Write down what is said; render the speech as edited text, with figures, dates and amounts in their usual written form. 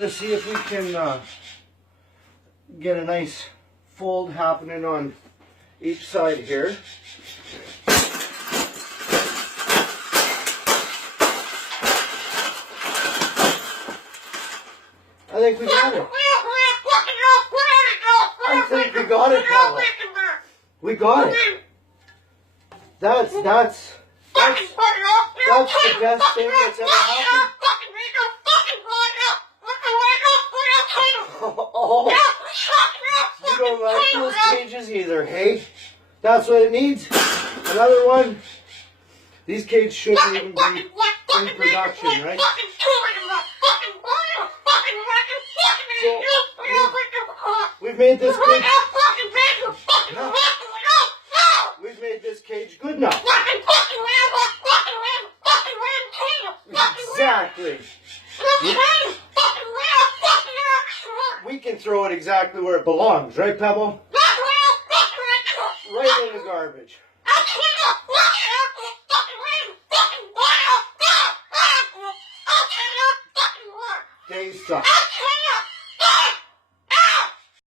to see if we can get a nice fold happening on each side here. I think we got it. I think we got it, Paula. We got it. That's the best thing that's ever happened. Oh, you don't like those cages either, hey? That's what it needs. Another one. These cages shouldn't even be in production, right? So, we've made this cage. We've made this cage good enough. Exactly. We can throw it exactly where it belongs, right, Pebble? Right in the garbage. They suck.